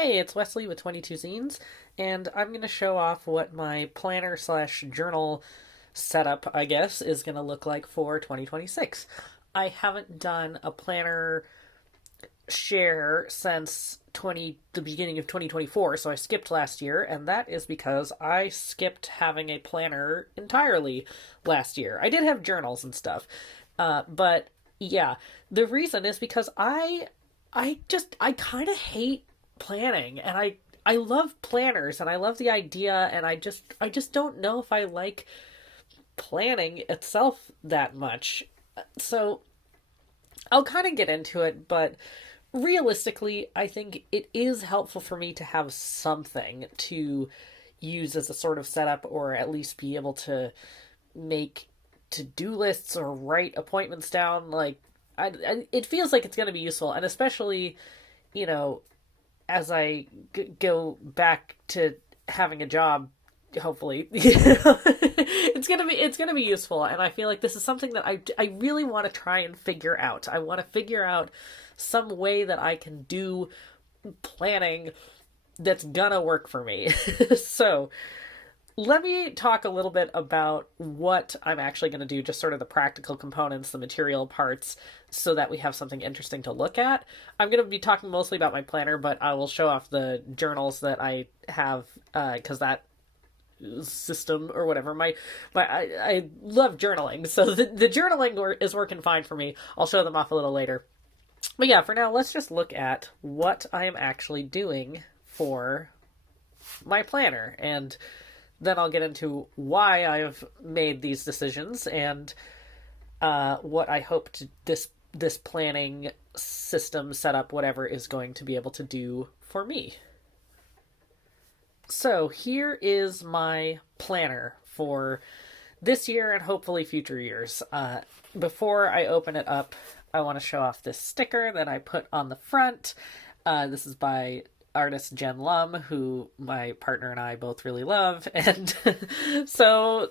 Hey, it's Wesley with 22zines, and I'm going to show off what my planner slash journal setup, I guess, is going to look like for 2026. I haven't done a planner share since the beginning of 2024, so I skipped last year, and that is because I skipped having a planner entirely last year. I did have journals and stuff, but yeah, the reason is because I kind of hate planning, and I love planners and I love the idea, and I just don't know if I like planning itself that much. So I'll kind of get into it, but realistically, I think it is helpful for me to have something to use as a sort of setup, or at least be able to make to-do lists or write appointments down. Like, it feels like it's going to be useful, and especially, you know, as I go back to having a job, hopefully, it's gonna be useful. And I feel like this is something that I really want to try and figure out. I want to figure out some way that I can do planning that's gonna work for me. So let me talk a little bit about what I'm actually going to do, just sort of the practical components, the material parts, so that we have something interesting to look at. I'm going to be talking mostly about my planner, but I will show off the journals that I have, because that system or whatever, I love journaling, so the journaling is working fine for me. I'll show them off a little later. But yeah, for now, let's just look at what I am actually doing for my planner, and then I'll get into why I've made these decisions, and what I hope this planning system setup, whatever, is going to be able to do for me. So here is my planner for this year and hopefully future years. Before I open it up, I want to show off this sticker that I put on the front. This is by artist Jen Lum, who my partner and I both really love, and so,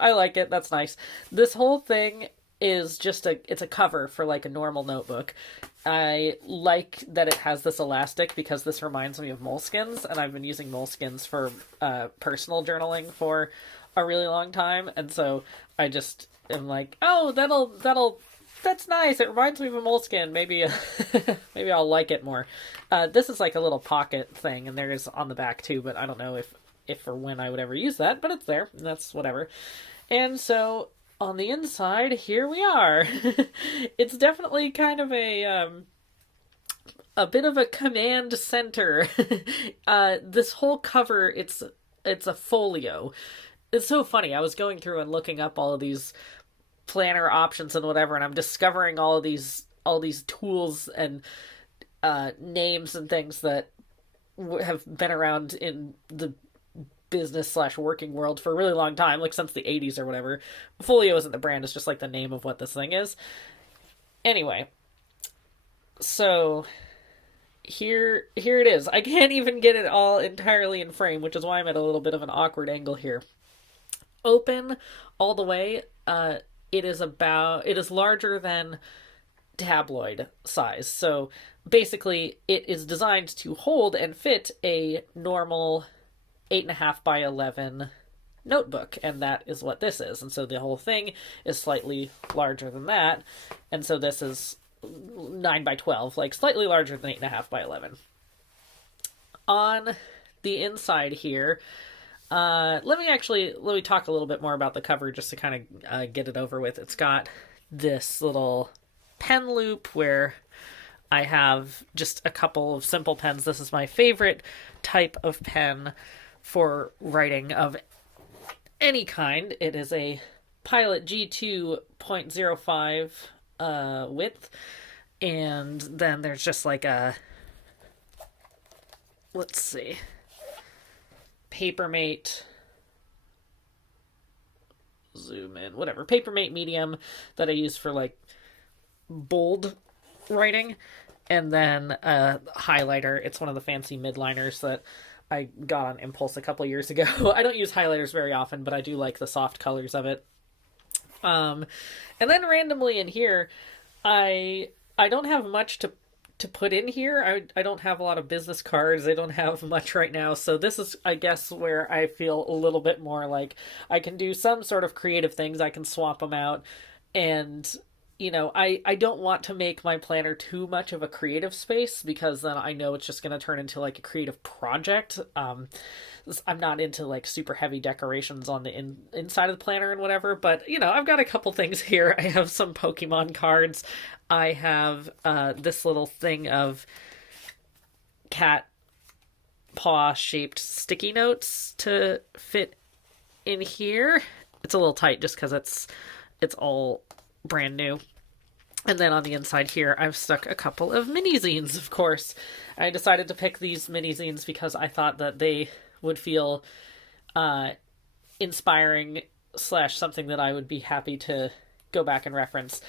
I like it. That's nice. This whole thing is just it's a cover for like a normal notebook. I like that it has this elastic because this reminds me of moleskins, and I've been using moleskins for personal journaling for a really long time, and so I just am like, oh, that's nice. It reminds me of a moleskin. Maybe, maybe I'll like it more. This is like a little pocket thing, and there is on the back too, but I don't know if or when I would ever use that, but it's there, and that's whatever. And so on the inside, here we are. It's definitely kind of a bit of a command center. This whole cover, it's a folio. It's so funny. I was going through and looking up all of these planner options and whatever, and I'm discovering all these tools and names and things that have been around in the business slash working world for a really long time, like since the 80s or whatever. Folio isn't the brand, it's just like the name of what this thing is. Anyway, so here it is. I can't even get it all entirely in frame, which is why I'm at a little bit of an awkward angle here. Open all the way, it is larger than tabloid size. So basically, it is designed to hold and fit a normal 8.5 by 11 notebook, and that is what this is. And so the whole thing is slightly larger than that, and so this is 9 by 12, like slightly larger than 8.5 by 11. On the inside here, let me talk a little bit more about the cover just to kind of get it over with. It's got this little pen loop where I have just a couple of simple pens. This is my favorite type of pen for writing of any kind. It is a Pilot G2.05 width, and then there's just like a, let's see, Papermate, zoom in, whatever, Papermate medium that I use for like bold writing, and then a highlighter. It's one of the fancy midliners that I got on impulse a couple years ago. I don't use highlighters very often, but I do like the soft colors of it. And then randomly in here, I don't have much to to put in here. I don't have a lot of business cards. I don't have much right now. So this is, I guess, where I feel a little bit more like I can do some sort of creative things. I can swap them out. And, I don't want to make my planner too much of a creative space because then I know it's just going to turn into like a creative project. I'm not into like super heavy decorations on the inside of the planner and whatever, but I've got a couple things here. I have some Pokemon cards. I have this little thing of cat paw shaped sticky notes to fit in here. It's a little tight just because it's all brand new. And then on the inside here, I've stuck a couple of Minizines, of course. I decided to pick these Minizines because I thought that they would feel inspiring / something that I would be happy to go back and reference.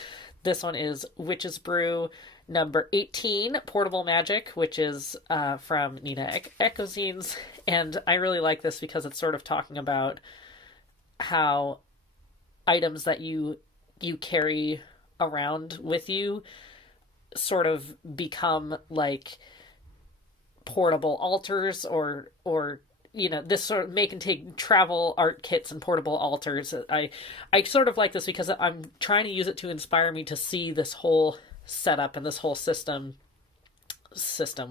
This one is Witch's Brew number 18, Portable Magic, which is from Nina Echo Zines. And I really like this because it's sort of talking about how items that you carry around with you sort of become like portable altars or this sort of make and take travel art kits and portable altars. I sort of like this because I'm trying to use it to inspire me to see this whole setup and this whole system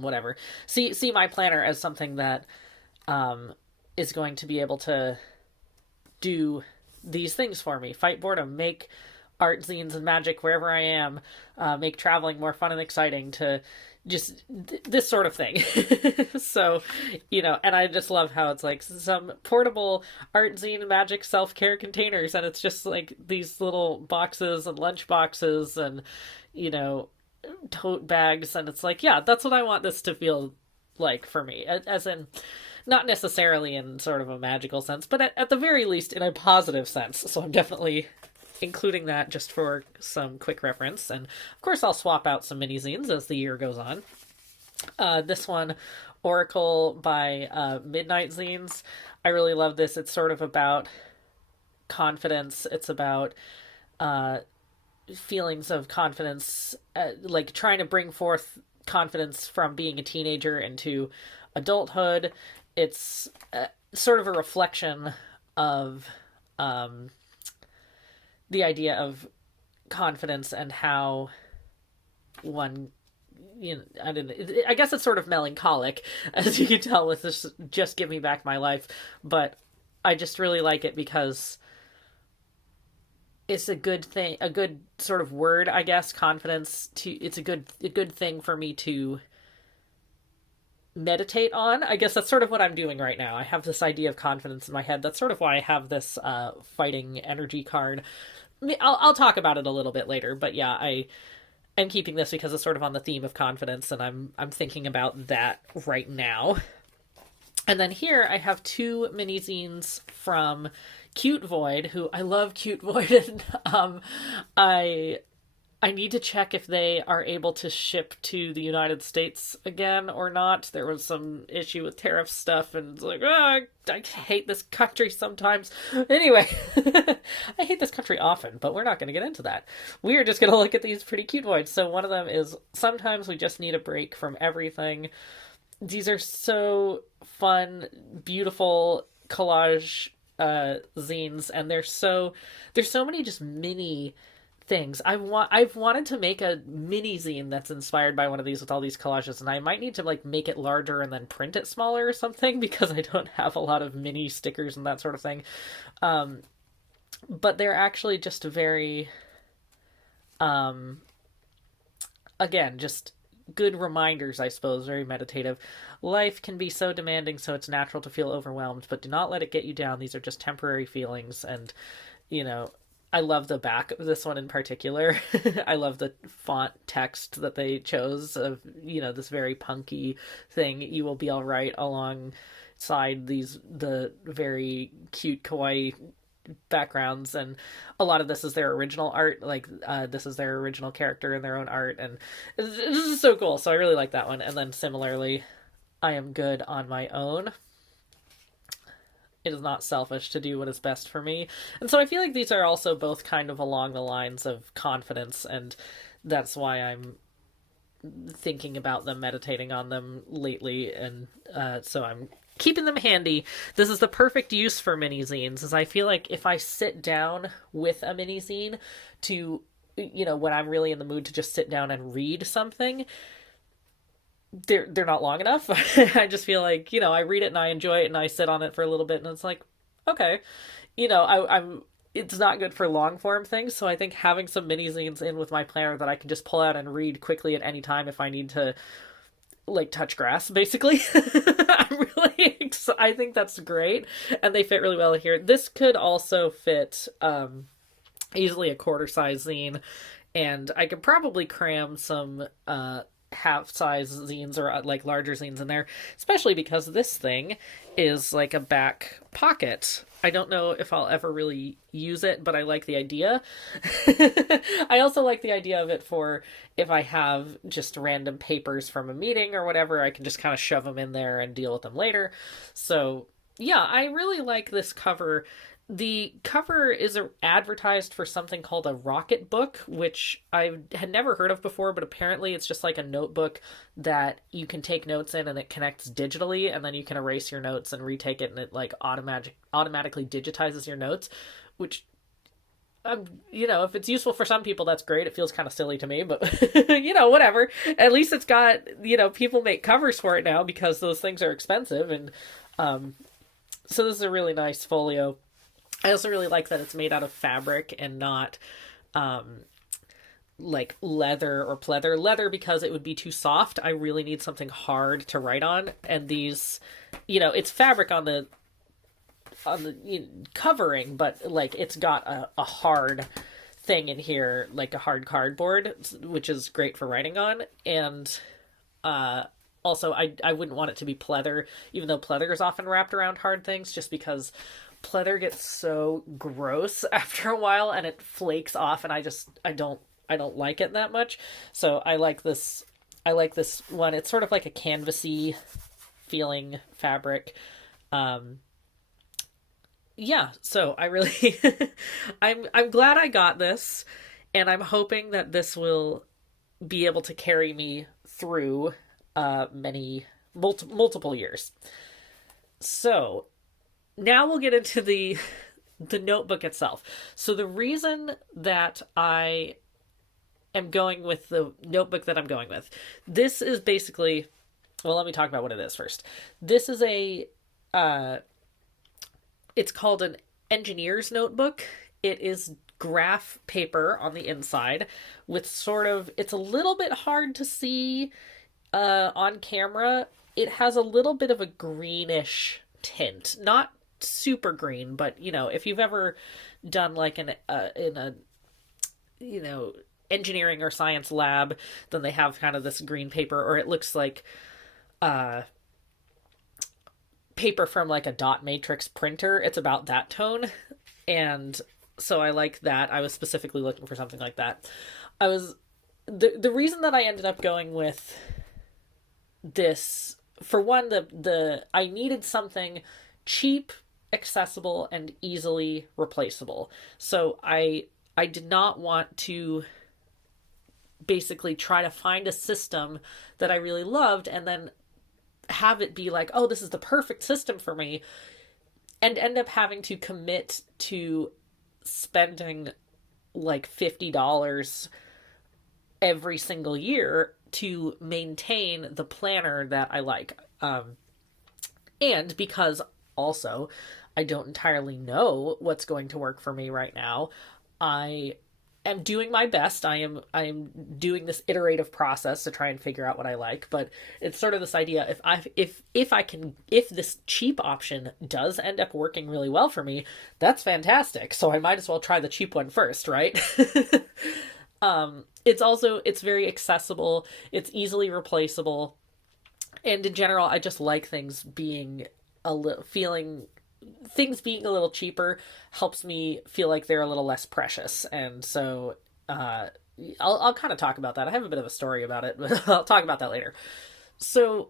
whatever, see my planner as something that is going to be able to do these things for me: fight boredom, make art, zines, and magic wherever I am, make traveling more fun and exciting, to just this sort of thing. So, and I just love how it's like some portable art, zine, magic, self-care containers, and it's just like these little boxes and lunch boxes and, tote bags, and it's like, yeah, that's what I want this to feel like for me, as in, not necessarily in sort of a magical sense, but at the very least in a positive sense. So I'm definitely including that just for some quick reference. And of course I'll swap out some Minizines as the year goes on. This one, Oracle by Midnight Zines. I really love this. It's sort of about confidence. It's about feelings of confidence, like trying to bring forth confidence from being a teenager into adulthood. It's sort of a reflection of the idea of confidence and how one, I guess it's sort of melancholic, as you can tell with this Just Give Me Back My Life, but I just really like it because it's a good thing, a good sort of word, I guess, confidence. It's a good thing for me to meditate on. I guess that's sort of what I'm doing right now. I have this idea of confidence in my head. That's sort of why I have this fighting energy card. I'll talk about it a little bit later, but yeah, I am keeping this because it's sort of on the theme of confidence, and I'm thinking about that right now. And then here I have two Minizines from Cute Void, who I love Cute Void, and I need to check if they are able to ship to the United States again or not. There was some issue with tariff stuff, and it's like, I hate this country sometimes. Anyway, I hate this country often, but we're not going to get into that. We are just going to look at these pretty cute voids. So one of them is, sometimes we just need a break from everything. These are so fun, beautiful collage zines, and there's so many just mini things. I've wanted to make a mini zine that's inspired by one of these with all these collages, and I might need to like make it larger and then print it smaller or something, because I don't have a lot of mini stickers and that sort of thing. But they're actually just very, again, just good reminders, I suppose, very meditative. Life can be so demanding, so it's natural to feel overwhelmed, but do not let it get you down. These are just temporary feelings, and, I love the back of this one in particular. I love the font text that they chose of, this very punky thing. You will be all right, alongside the very cute kawaii backgrounds, and a lot of this is their original art. Like, this is their original character in their own art, and this is so cool. So I really like that one. And then similarly, I am good on my own. It is not selfish to do what is best for me. And so I feel like these are also both kind of along the lines of confidence, and that's why I'm thinking about them, meditating on them lately, and so I'm keeping them handy. This is the perfect use for mini zines, as I feel like if I sit down with a mini zine to, when I'm really in the mood to just sit down and read something, they're not long enough. I just feel like, I read it and I enjoy it and I sit on it for a little bit and it's like, okay, I'm it's not good for long form things. So I think having some mini zines in with my planner that I can just pull out and read quickly at any time if I need to, like, touch grass, basically. I think that's great, and they fit really well here. This could also fit easily a quarter size zine, and I could probably cram some half size zines or like larger zines in there, especially because this thing is like a back pocket. I don't know if I'll ever really use it, but I like the idea. I also like the idea of it for if I have just random papers from a meeting or whatever, I can just kind of shove them in there and deal with them later. So yeah, I really like this cover. The cover is advertised for something called a Rocket Book, which I had never heard of before, but apparently it's just like a notebook that you can take notes in and it connects digitally, and then you can erase your notes and retake it, and it like automatically digitizes your notes, which, if it's useful for some people, that's great. It feels kind of silly to me, but, whatever. At least it's got, people make covers for it now because those things are expensive, and so this is a really nice folio. I also really like that it's made out of fabric and not like leather or pleather. Leather because it would be too soft. I really need something hard to write on. And these, it's fabric on the covering, but like it's got a hard thing in here, like a hard cardboard, which is great for writing on. And also, I wouldn't want it to be pleather, even though pleather is often wrapped around hard things, just because pleather gets so gross after a while and it flakes off, and I don't like it that much. So I like this one. It's sort of like a canvasy feeling fabric. Yeah, so I really I'm glad I got this, and I'm hoping that this will be able to carry me through multiple years. So now we'll get into the notebook itself. So the reason that I am going with the notebook that I'm going with, this is basically, well, let me talk about what it is first. This is it's called an engineer's notebook. It is graph paper on the inside with it's a little bit hard to see on camera. It has a little bit of a greenish tint, not super green, but if you've ever done like in a engineering or science lab, then they have kind of this green paper, or it looks like paper from like a dot matrix printer. It's about that tone, and so I like that. I was specifically looking for something like that. The reason that I ended up going with this, for one, I needed something cheap, accessible, and easily replaceable. So I did not want to basically try to find a system that I really loved and then have it be like, oh, this is the perfect system for me, and end up having to commit to spending like $50 every single year to maintain the planner that I like. And because also I don't entirely know what's going to work for me right now, I am doing my best. I am doing this iterative process to try and figure out what I like, but it's sort of this idea, if this cheap option does end up working really well for me, that's fantastic. So I might as well try the cheap one first, right? It's very accessible, it's easily replaceable, and in general, I just like things being a little cheaper helps me feel like they're a little less precious. And so I'll kind of talk about that. I have a bit of a story about it, but I'll talk about that later. So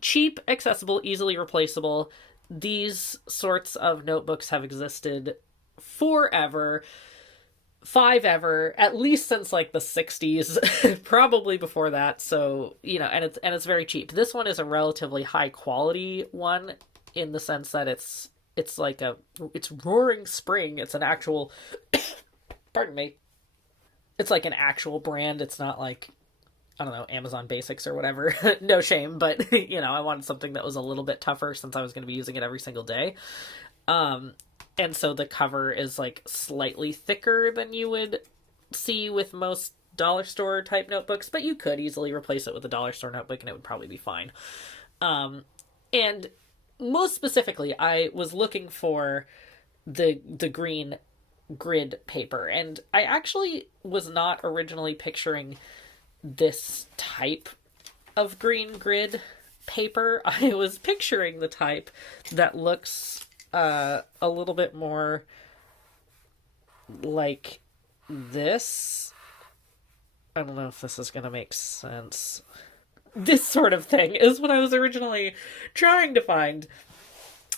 cheap, accessible, easily replaceable. These sorts of notebooks have existed forever. 5 ever, at least since like the 60s, probably before that. So, and it's very cheap. This one is a relatively high quality one in the sense that it's like it's Roaring Spring. It's an actual pardon me. It's like an actual brand. It's not like, I don't know, Amazon Basics or whatever. No shame, but I wanted something that was a little bit tougher since I was going to be using it every single day. And so the cover is like slightly thicker than you would see with most dollar store type notebooks, but you could easily replace it with a dollar store notebook and it would probably be fine. And most specifically, I was looking for the green grid paper, and I actually was not originally picturing this type of green grid paper. I was picturing the type that looks a little bit more like this. I don't know if this is going to make sense. This sort of thing is what I was originally trying to find.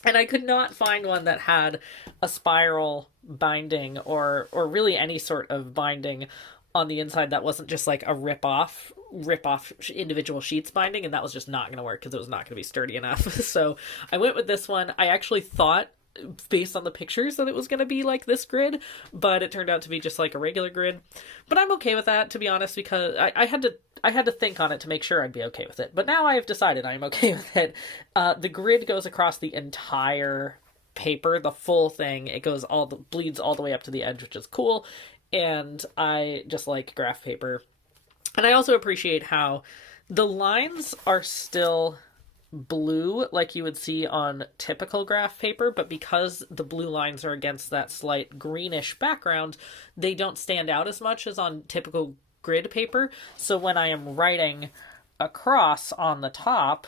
And I could not find one that had a spiral binding or really any sort of binding on the inside that wasn't just like a rip off individual sheets binding, and that was just not going to work because it was not going to be sturdy enough. So I went with this one. I actually thought, based on the pictures, that it was going to be like this grid, but it turned out to be just like a regular grid. But I'm okay with that, to be honest, because I had to think on it to make sure I'd be okay with it. But now I have decided I'm okay with it. The grid goes across the entire paper, the full thing. It bleeds all the way up to the edge, which is cool. And I just like graph paper. And I also appreciate how the lines are still blue like you would see on typical graph paper, but because the blue lines are against that slight greenish background, they don't stand out as much as on typical grid paper. So when I am writing across on the top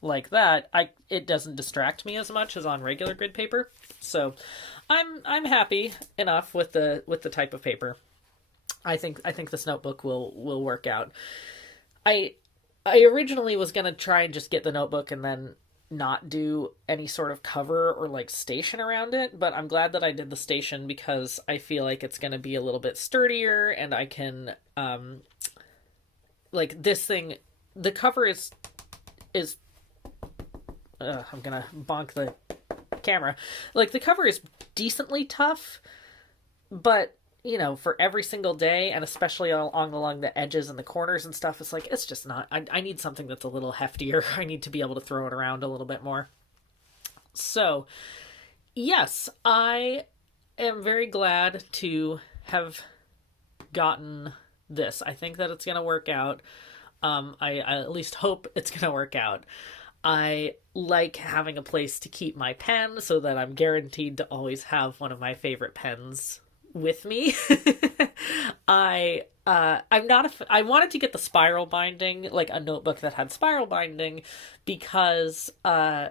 like that, it doesn't distract me as much as on regular grid paper. So I'm happy enough with the type of paper. I think this notebook will work out. I originally was going to try and just get the notebook and then not do any sort of cover or like station around it, but I'm glad that I did the station because I feel like it's going to be a little bit sturdier, and I can like this thing, the cover is I'm going to bonk the camera. Like the cover is decently tough, but for every single day, and especially along the edges and the corners and stuff, it's just not, I need something that's a little heftier. I need to be able to throw it around a little bit more. So, yes, I am very glad to have gotten this. I think that it's going to work out. I at least hope it's going to work out. I like having a place to keep my pen so that I'm guaranteed to always have one of my favorite pens with me. I wanted to get the spiral binding, like a notebook that had spiral binding, because I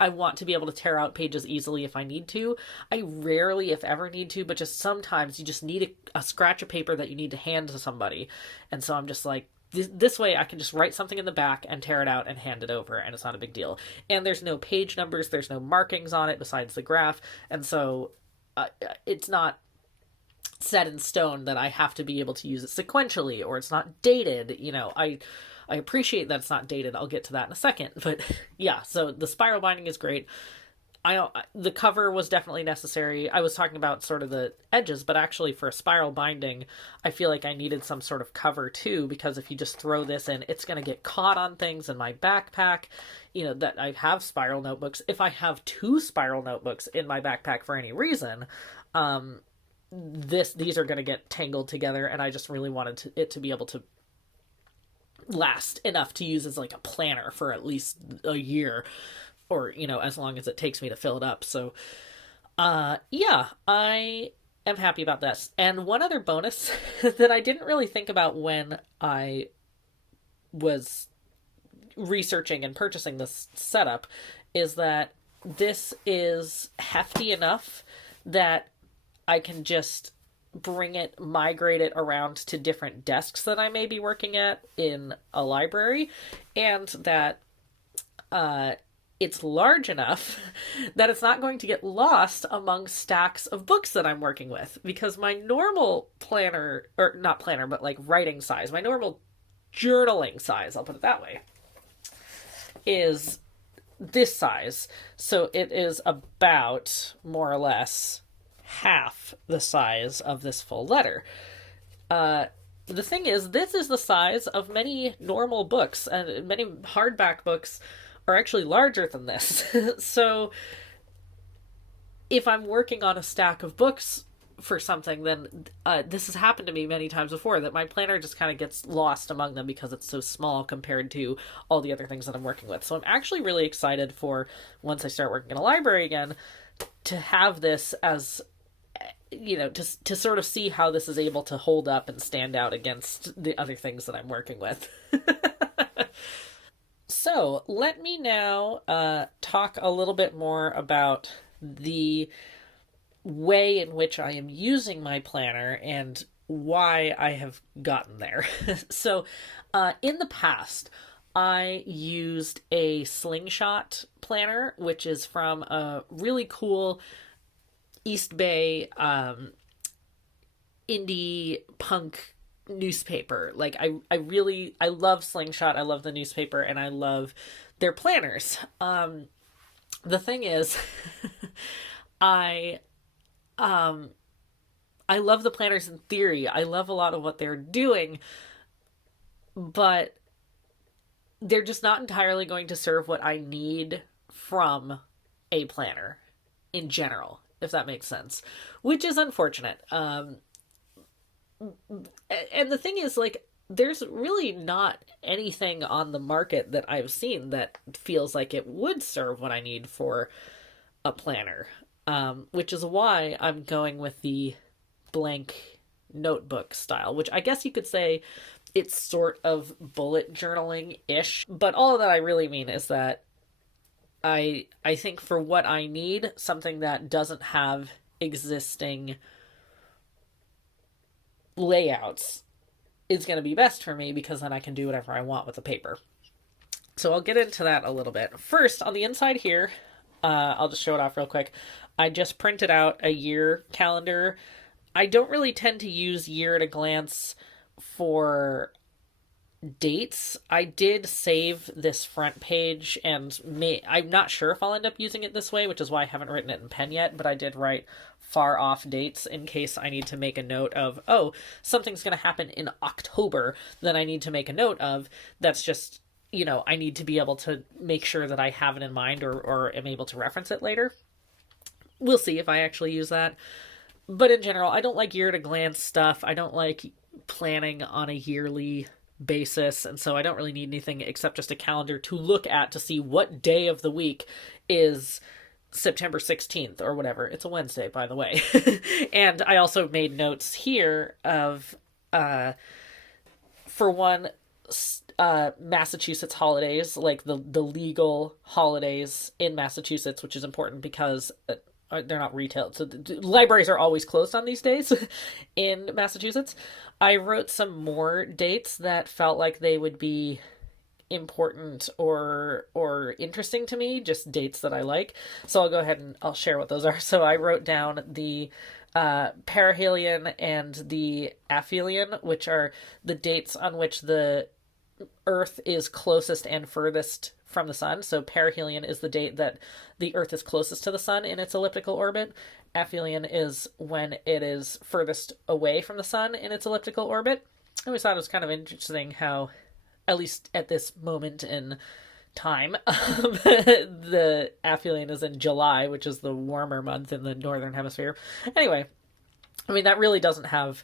want to be able to tear out pages easily if I need to. I rarely, if ever, need to, but just sometimes you just need a scratch of paper that you need to hand to somebody. And so I'm just like, this way I can just write something in the back and tear it out and hand it over, and it's not a big deal. And there's no page numbers, there's no markings on it besides the graph, and so it's not set in stone that I have to be able to use it sequentially, or it's not dated. I appreciate that it's not dated. I'll get to that in a second. But yeah, so the spiral binding is great. The cover was definitely necessary. I was talking about sort of the edges, but actually for a spiral binding, I feel like I needed some sort of cover too, because if you just throw this in, it's going to get caught on things in my backpack. That I have spiral notebooks. If I have 2 spiral notebooks in my backpack for any reason, these are going to get tangled together, and I just really wanted it to be able to last enough to use as like a planner for at least a year, or as long as it takes me to fill it up. So yeah, I am happy about this. And one other bonus that I didn't really think about when I was researching and purchasing this setup is that this is hefty enough that I can just migrate it around to different desks that I may be working at in a library, and that it's large enough that it's not going to get lost among stacks of books that I'm working with, because my normal planner, or not planner, but like writing size, my normal journaling size, I'll put it that way, is this size. So it is about, more or less, half the size of this full letter. The thing is, this is the size of many normal books, and many hardback books are actually larger than this. So if I'm working on a stack of books for something, then this has happened to me many times before, that my planner just kind of gets lost among them because it's so small compared to all the other things that I'm working with. So I'm actually really excited for, once I start working in a library again, to have this as, to sort of see how this is able to hold up and stand out against the other things that I'm working with. So let me now talk a little bit more about the way in which I am using my planner and why I have gotten there. So in the past, I used a slingshot planner, which is from a really cool East Bay indie punk newspaper. Like I love Slingshot, I love the newspaper, and I love their planners. The thing is, I I love the planners in theory. I love a lot of what they're doing, but they're just not entirely going to serve what I need from a planner in general, if that makes sense, which is unfortunate. And the thing is, like, there's really not anything on the market that I've seen that feels like it would serve what I need for a planner, which is why I'm going with the blank notebook style, which I guess you could say it's sort of bullet journaling-ish. But all of that I really mean is that I think for what I need, something that doesn't have existing layouts is going to be best for me, because then I can do whatever I want with the paper. So I'll get into that a little bit. First, on the inside here, I'll just show it off real quick. I just printed out a year calendar. I don't really tend to use year at a glance for dates. I did save this front page, and I'm not sure if I'll end up using it this way, which is why I haven't written it in pen yet, but I did write far off dates in case I need to make a note of, oh, something's going to happen in October that I need to make a note of. That's just, I need to be able to make sure that I have it in mind, or am able to reference it later. We'll see if I actually use that. But in general, I don't like year at a glance stuff. I don't like planning on a yearly basis, and so I don't really need anything except just a calendar to look at to see what day of the week is September 16th or whatever. It's a Wednesday, by the way. And I also made notes here of, for one, Massachusetts holidays, like the legal holidays in Massachusetts, which is important because they're not retail. So the libraries are always closed on these days in Massachusetts. I wrote some more dates that felt like they would be important or interesting to me, just dates that I like. So I'll go ahead and I'll share what those are. So I wrote down the perihelion and the aphelion, which are the dates on which the Earth is closest and furthest from the sun. So perihelion is the date that the Earth is closest to the sun in its elliptical orbit. Aphelion is when it is furthest away from the sun in its elliptical orbit. I always thought it was kind of interesting how, at least at this moment in time, the aphelion is in July, which is the warmer month in the northern hemisphere. Anyway, I mean, that really doesn't have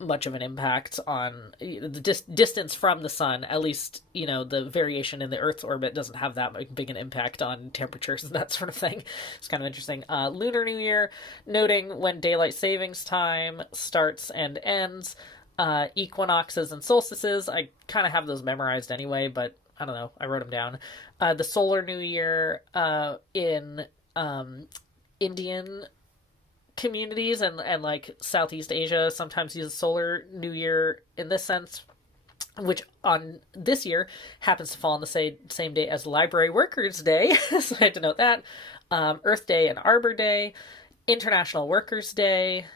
much of an impact on the distance from the sun. At least, the variation in the Earth's orbit doesn't have that big an impact on temperatures and that sort of thing. It's kind of interesting. Lunar New Year, noting when daylight savings time starts and ends. Equinoxes and solstices, I kind of have those memorized anyway, but I don't know, I wrote them down. The solar new year in Indian communities and like Southeast Asia sometimes uses solar new year in this sense. which on this year happens to fall on the same day as Library Workers' Day. So I had to note that. Earth Day and Arbor Day, International Workers' Day,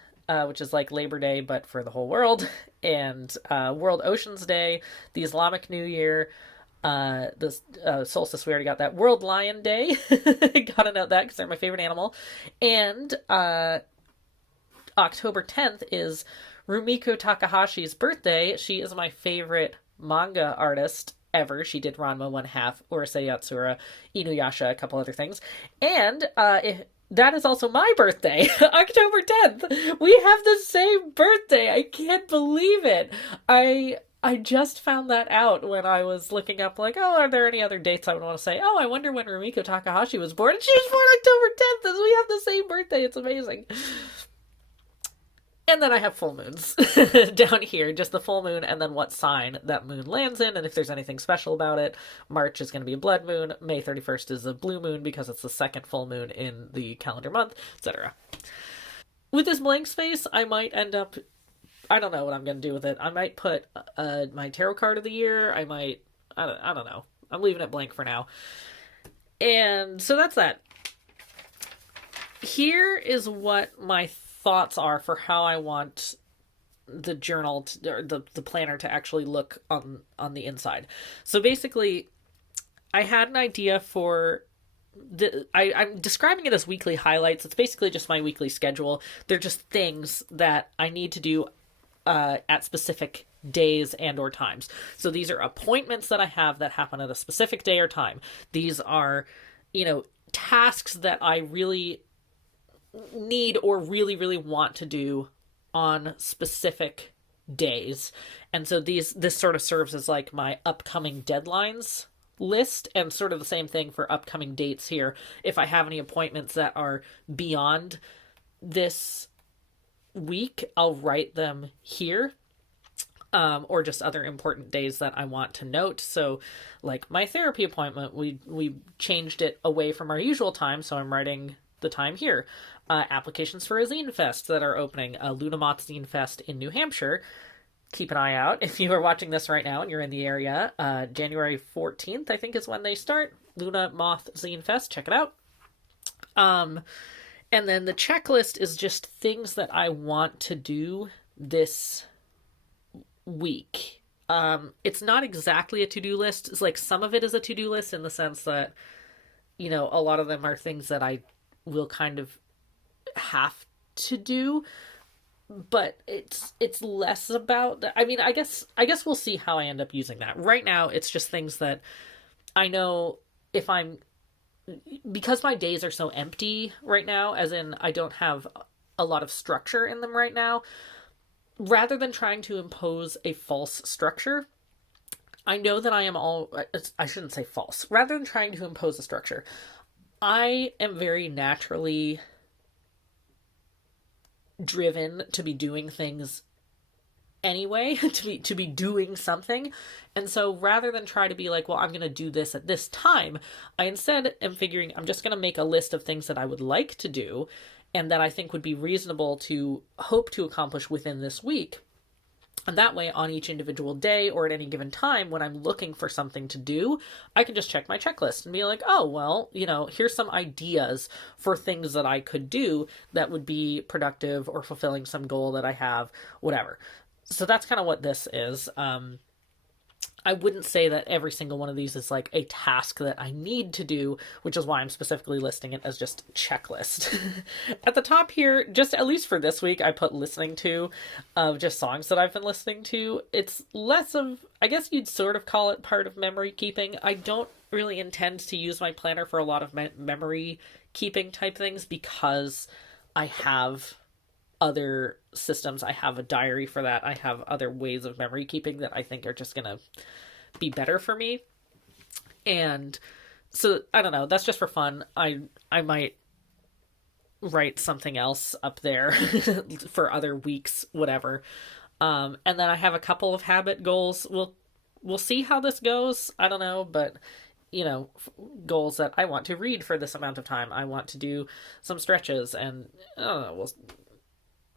which is like Labor Day but for the whole world, and World Oceans Day, the Islamic New Year, the solstice, we already got that. World Lion Day, gotta note that because they're my favorite animal, and October 10th is Rumiko Takahashi's birthday. She is my favorite manga artist ever. She did Ranma One Half, Urusei Yatsura, Inuyasha, a couple other things. And that is also my birthday, October 10th. We have the same birthday. I can't believe it. I just found that out when I was looking up, like, oh, are there any other dates I would want to say? Oh, I wonder when Rumiko Takahashi was born. And she was born October 10th, and we have the same birthday. It's amazing. And then I have full moons down here, just the full moon, and then what sign that moon lands in, and if there's anything special about it. March is going to be a blood moon. May 31st is a blue moon because it's the second full moon in the calendar month, etc. With this blank space, I might end up, I don't know what I'm going to do with it. I might put my tarot card of the year. I don't know. I'm leaving it blank for now. And so that's that. Here is what my thoughts are for how I want the journal or the planner to actually look on the inside. So basically, I had an idea for I'm describing it as weekly highlights. It's basically just my weekly schedule. They're just things that I need to do at specific days and or times. So these are appointments that I have that happen at a specific day or time. These are, tasks that I really need or really, really want to do on specific days. And so this sort of serves as like my upcoming deadlines list, and sort of the same thing for upcoming dates here. If I have any appointments that are beyond this week, I'll write them here. Or just other important days that I want to note. So like my therapy appointment, we changed it away from our usual time, so I'm writing the time here. Applications for a Zine Fest that are opening. Lunamoth Zine Fest in New Hampshire. Keep an eye out if you are watching this right now and you're in the area. January 14th, I think, is when they start. Lunamoth Zine Fest. Check it out. And then the checklist is just things that I want to do this week. It's not exactly a to-do list. It's like some of it is a to-do list in the sense that, a lot of them are things that I will kind of have to do, but it's less about that. I mean, I guess we'll see how I end up using that. Right now, it's just things that I know because my days are so empty right now, as in I don't have a lot of structure in them right now, rather than trying to impose a false structure, I know that I shouldn't say false. Rather than trying to impose a structure, I am very naturally driven to be doing things anyway, to be doing something. And so rather than try to be like, well, I'm going to do this at this time, I instead am figuring I'm just going to make a list of things that I would like to do and that I think would be reasonable to hope to accomplish within this week. And that way, on each individual day or at any given time, when I'm looking for something to do, I can just check my checklist and be like, oh, well, here's some ideas for things that I could do that would be productive or fulfilling some goal that I have, whatever. So that's kind of what this is. I wouldn't say that every single one of these is like a task that I need to do, which is why I'm specifically listing it as just checklist. At the top here, just at least for this week, I put listening to, just songs that I've been listening to. It's less of, I guess you'd sort of call it part of memory keeping. I don't really intend to use my planner for a lot of memory keeping type things because I have other systems. I have a diary for that. I have other ways of memory keeping that I think are just gonna be better for me. And so I don't know, that's just for fun. I might write something else up there for other weeks, whatever. And then I have a couple of habit goals. We'll see how this goes. I don't know, but goals that I want to read for this amount of time. I want to do some stretches, and I don't know,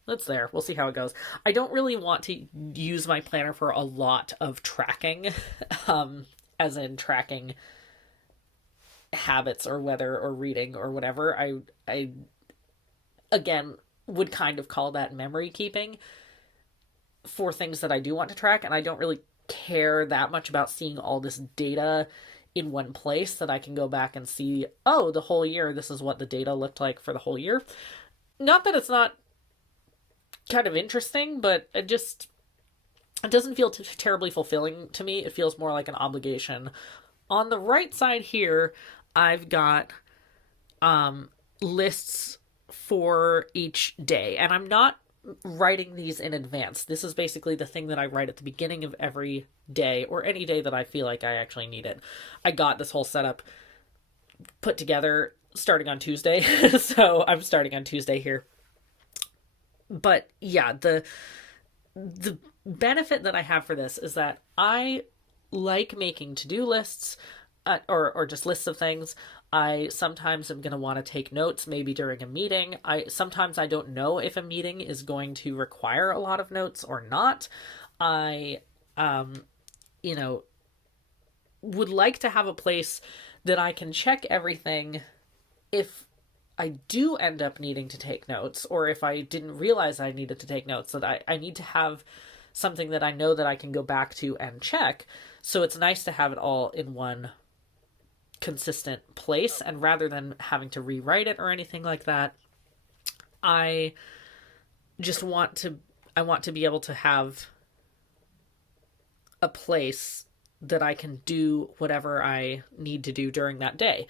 It's there. We'll see how it goes. I don't really want to use my planner for a lot of tracking, as in tracking habits or weather or reading or whatever. I again would kind of call that memory keeping for things that I do want to track, and I don't really care that much about seeing all this data in one place that I can go back and see, oh, the whole year, this is what the data looked like for the whole year. Not that it's not kind of interesting, but it doesn't feel terribly fulfilling to me. It feels more like an obligation. On the right side here, I've got lists for each day, and I'm not writing these in advance. This is basically the thing that I write at the beginning of every day, or any day that I feel like I actually need it. I got this whole setup put together starting on Tuesday, so I'm starting on Tuesday here. But yeah, the benefit that I have for this is that I like making to-do lists, or just lists of things. I sometimes am going to want to take notes, maybe during a meeting. Sometimes I don't know if a meeting is going to require a lot of notes or not. I, you know, would like to have a place that I can check everything if I do end up needing to take notes, or if I didn't realize I needed to take notes, that I need to have something that I know that I can go back to and check. So it's nice to have it all in one consistent place, and rather than having to rewrite it or anything like that, I want to be able to have a place that I can do whatever I need to do during that day.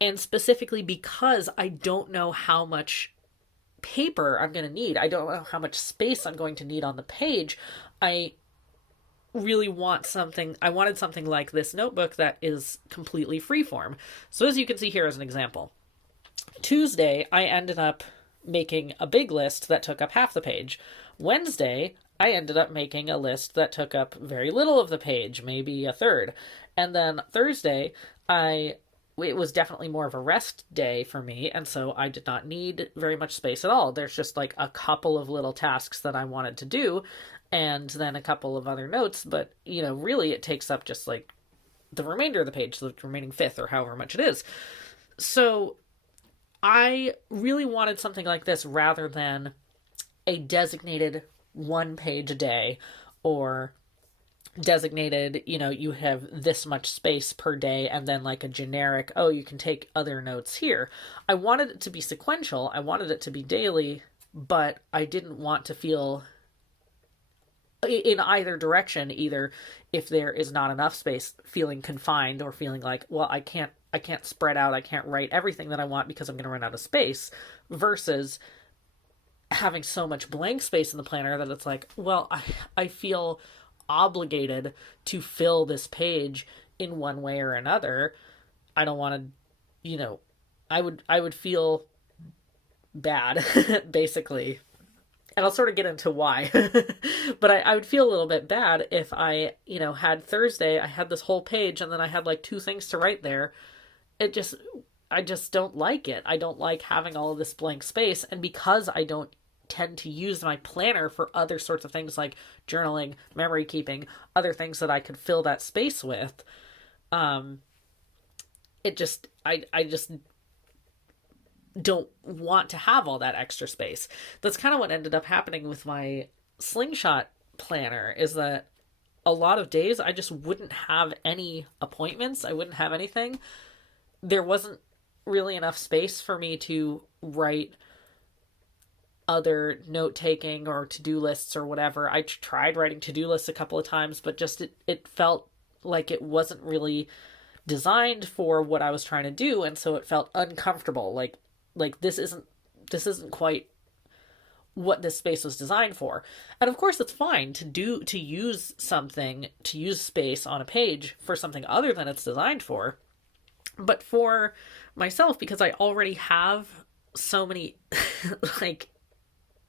And specifically because I don't know how much paper I'm going to need, I don't know how much space I'm going to need on the page, I wanted something like this notebook that is completely freeform. So as you can see here as an example, Tuesday, I ended up making a big list that took up half the page. Wednesday, I ended up making a list that took up very little of the page, maybe a third. And then Thursday, it was definitely more of a rest day for me, and so I did not need very much space at all. There's just like a couple of little tasks that I wanted to do, and then a couple of other notes, but, really it takes up just like the remainder of the page, the remaining fifth or however much it is. So I really wanted something like this rather than a designated one page a day, or designated, you have this much space per day, and then like a generic, oh, you can take other notes here. I wanted it to be sequential. I wanted it to be daily, but I didn't want to feel in either direction, either if there is not enough space, feeling confined, or feeling like, well, I can't spread out, I can't write everything that I want because I'm going to run out of space, versus having so much blank space in the planner that it's like, well, I feel obligated to fill this page in one way or another. I don't want to, I would feel bad, basically. And I'll sort of get into why. But I would feel a little bit bad if I, had Thursday, I had this whole page, and then I had like 2 things to write there. I just don't like it. I don't like having all of this blank space. And because I don't tend to use my planner for other sorts of things like journaling, memory keeping, other things that I could fill that space with, I just don't want to have all that extra space. That's kind of what ended up happening with my slingshot planner, is that a lot of days I just wouldn't have any appointments. I wouldn't have anything. There wasn't really enough space for me to write other note-taking or to-do lists or whatever. I tried writing to-do lists a couple of times, but just it felt like it wasn't really designed for what I was trying to do, and so it felt uncomfortable. Like this isn't quite what this space was designed for. And of course it's fine to use space on a page for something other than it's designed for. But for myself, because I already have so many like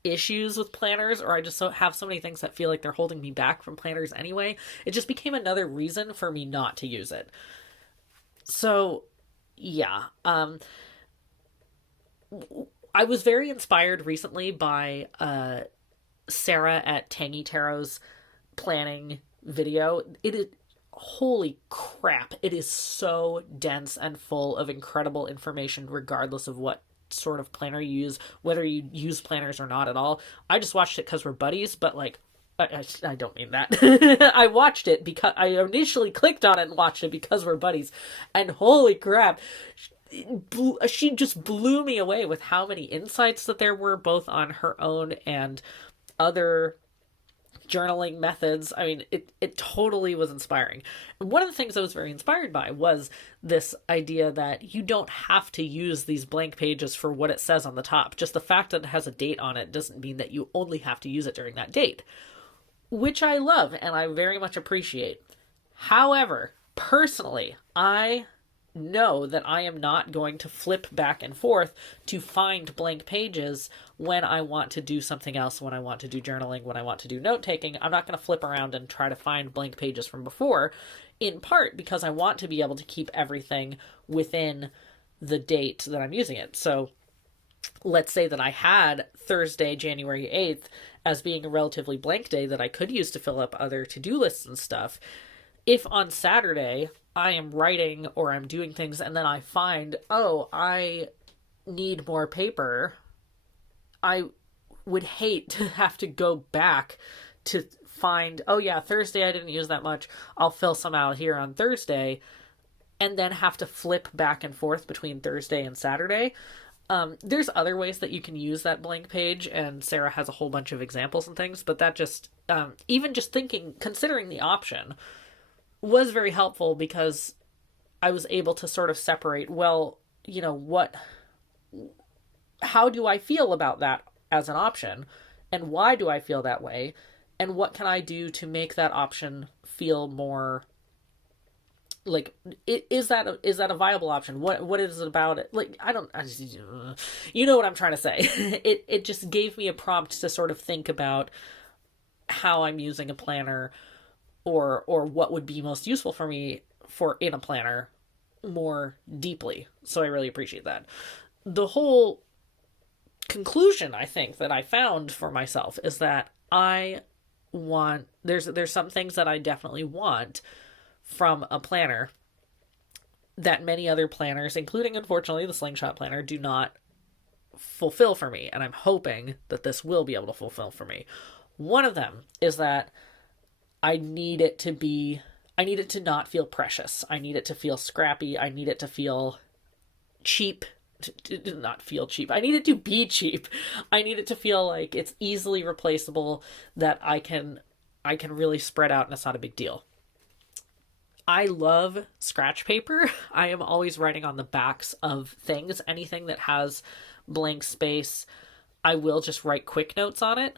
issues with planners, or I just have so many things that feel like they're holding me back from planners anyway, it just became another reason for me not to use it. So yeah, I was very inspired recently by Sarah at Tangy Tarot's planning video. It is, holy crap, it is so dense and full of incredible information, regardless of what sort of planner you use, whether you use planners or not at all. I just watched it because we're buddies, but like, I don't mean that. I watched it because I initially clicked on it and watched it because we're buddies. And holy crap, she just blew me away with how many insights that there were, both on her own and other journaling methods. I mean, it totally was inspiring. And one of the things I was very inspired by was this idea that you don't have to use these blank pages for what it says on the top. Just the fact that it has a date on it doesn't mean that you only have to use it during that date, which I love and I very much appreciate. However, personally, I know that I am not going to flip back and forth to find blank pages when I want to do something else, when I want to do journaling, when I want to do note taking. I'm not going to flip around and try to find blank pages from before, in part because I want to be able to keep everything within the date that I'm using it. So let's say that I had Thursday, January 8th as being a relatively blank day that I could use to fill up other to-do lists and stuff. If on Saturday I am writing or I'm doing things and then I find, oh, I need more paper, I would hate to have to go back to find, oh yeah, Thursday I didn't use that much, I'll fill some out here on Thursday, and then have to flip back and forth between Thursday and Saturday. There's other ways that you can use that blank page, and Sarah has a whole bunch of examples and things, but that just, even just considering the option was very helpful, because I was able to sort of separate, well, you know, how do I feel about that as an option, and why do I feel that way, and what can I do to make that option feel more like, is that a viable option? What is it about it? Like, you know what I'm trying to say. It just gave me a prompt to sort of think about how I'm using a planner, or what would be most useful for me in a planner more deeply. So I really appreciate that. The whole conclusion, I think, that I found for myself is that there's some things that I definitely want from a planner that many other planners, including, unfortunately, the Slingshot planner, do not fulfill for me. And I'm hoping that this will be able to fulfill for me. One of them is that I need it to not feel precious. I need it to feel scrappy. I need it to feel cheap. To not feel cheap. I need it to be cheap. I need it to feel like it's easily replaceable, that I can really spread out and it's not a big deal. I love scratch paper. I am always writing on the backs of things. Anything that has blank space, I will just write quick notes on it.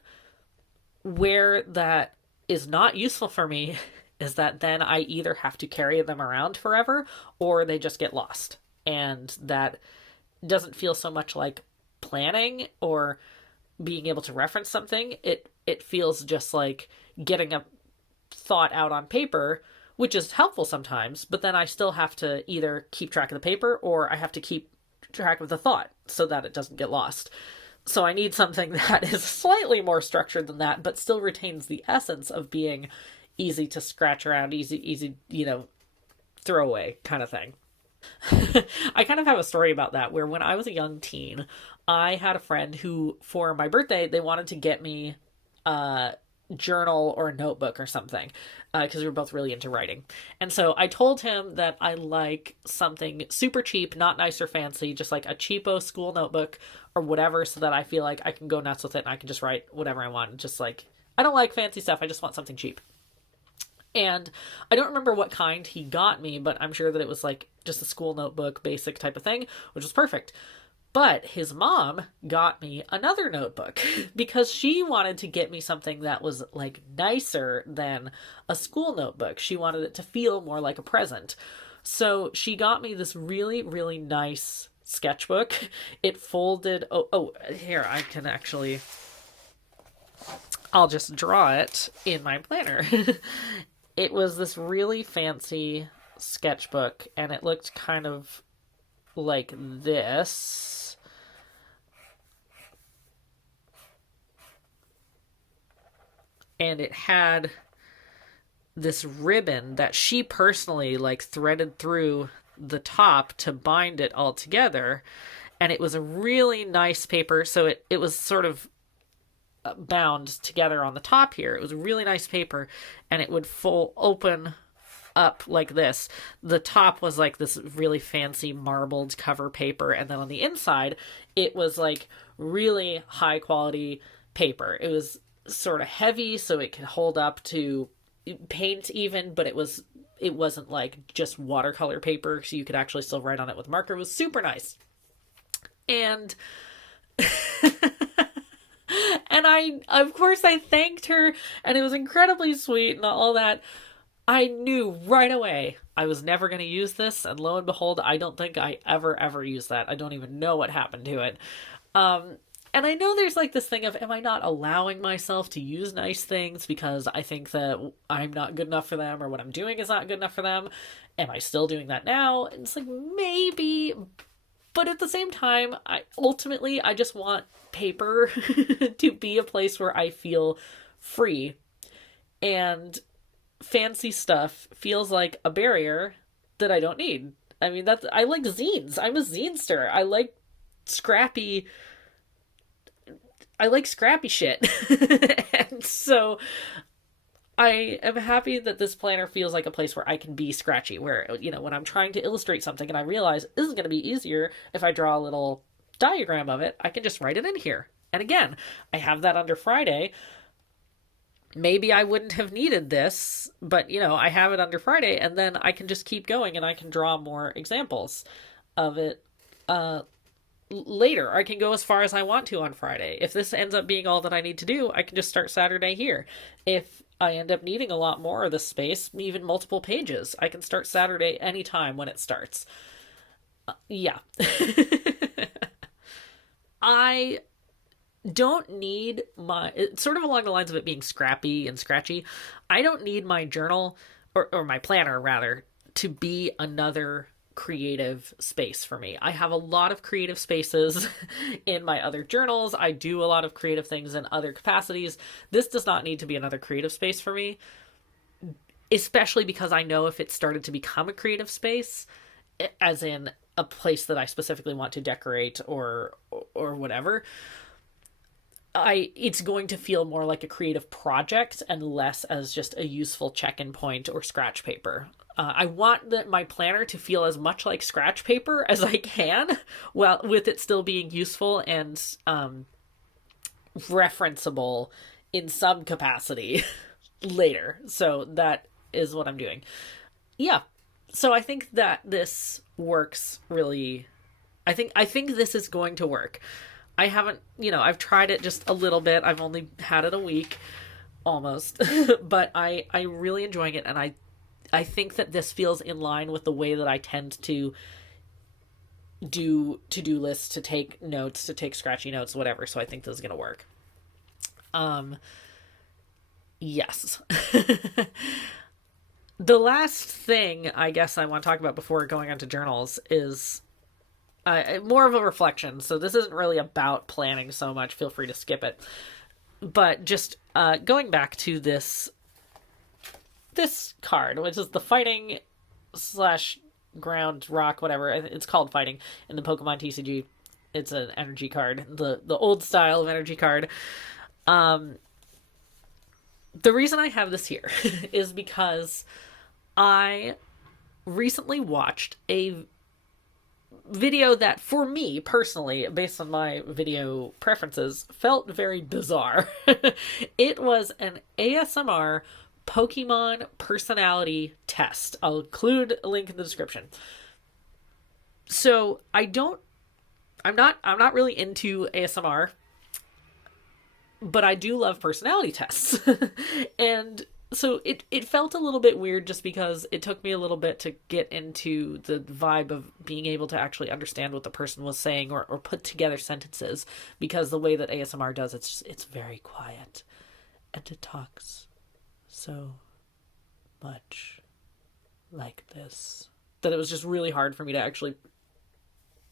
Where that is not useful for me is that then I either have to carry them around forever or they just get lost. And that doesn't feel so much like planning or being able to reference something. It feels just like getting a thought out on paper, which is helpful sometimes, but then I still have to either keep track of the paper or I have to keep track of the thought so that it doesn't get lost. So I need something that is slightly more structured than that, but still retains the essence of being easy to scratch around, easy, throwaway kind of thing. I kind of have a story about that, where when I was a young teen, I had a friend who, for my birthday, they wanted to get me a journal or a notebook or something, because we were both really into writing. And so I told him that I like something super cheap, not nice or fancy, just like a cheapo school notebook or whatever, so that I feel like I can go nuts with it and I can just write whatever I want. Just like, I don't like fancy stuff, I just want something cheap. And I don't remember what kind he got me, but I'm sure that it was like just a school notebook, basic type of thing, which was perfect. But his mom got me another notebook because she wanted to get me something that was like nicer than a school notebook. She wanted it to feel more like a present. So she got me this really, really nice sketchbook. It folded. Oh, here, I'll just draw it in my planner. It was this really fancy sketchbook, and it looked kind of like this. and it had this ribbon that she personally like threaded through the top to bind it all together. And it was a really nice paper. So it was sort of bound together on the top here. It was a really nice paper, and it would full open up like this. The top was like this really fancy marbled cover paper, and then on the inside it was like really high quality paper. It was sort of heavy, so it could hold up to paint even, but it wasn't like just watercolor paper, so you could actually still write on it with marker. It was super nice. And and of course, I thanked her, and it was incredibly sweet and all that. I knew right away I was never going to use this, and lo and behold, I don't think I ever used that. I don't even know what happened to it. And I know there's like this thing of, am I not allowing myself to use nice things because I think that I'm not good enough for them, or what I'm doing is not good enough for them? Am I still doing that now? And it's like, maybe. But at the same time, I just want paper to be a place where I feel free. And fancy stuff feels like a barrier that I don't need. I mean, I like zines. I'm a zinester. I like scrappy shit. And so I am happy that this planner feels like a place where I can be scratchy, where, when I'm trying to illustrate something and I realize this is going to be easier if I draw a little diagram of it, I can just write it in here. And again, I have that under Friday. Maybe I wouldn't have needed this, but, I have it under Friday, and then I can just keep going and I can draw more examples of it later. I can go as far as I want to on Friday. If this ends up being all that I need to do, I can just start Saturday here. If I end up needing a lot more of this space, even multiple pages, I can start Saturday anytime when it starts. Yeah. I don't need it's sort of along the lines of it being scrappy and scratchy. I don't need my journal, or my planner rather, to be another creative space for me. I have a lot of creative spaces in my other journals. I do a lot of creative things in other capacities. This does not need to be another creative space for me, especially because I know if it started to become a creative space, as in a place that I specifically want to decorate or whatever, it's going to feel more like a creative project and less as just a useful check-in point or scratch paper. I want my planner to feel as much like scratch paper as I can, while with it still being useful and referenceable in some capacity later. So that is what I'm doing. Yeah. So I think that this works really. I think this is going to work. I haven't, I've tried it just a little bit. I've only had it a week almost, but I'm really enjoying it. And I think that this feels in line with the way that I tend to do to-do lists, to take notes, to take scratchy notes, whatever. So I think this is going to work. Yes. The last thing I guess I want to talk about before going on to journals is more of a reflection. So this isn't really about planning so much. Feel free to skip it. But just going back to this card, which is the fighting / ground rock, whatever. It's called fighting in the Pokemon TCG. It's an energy card, the old style of energy card. The reason I have this here is because I recently watched a video that, for me personally, based on my video preferences, felt very bizarre. It was an ASMR Pokemon personality test. I'll include a link in the description. So I'm not really into ASMR, but I do love personality tests. And so it felt a little bit weird just because it took me a little bit to get into the vibe of being able to actually understand what the person was saying or put together sentences, because the way that ASMR does, it's very quiet and it talks so much like this that it was just really hard for me to actually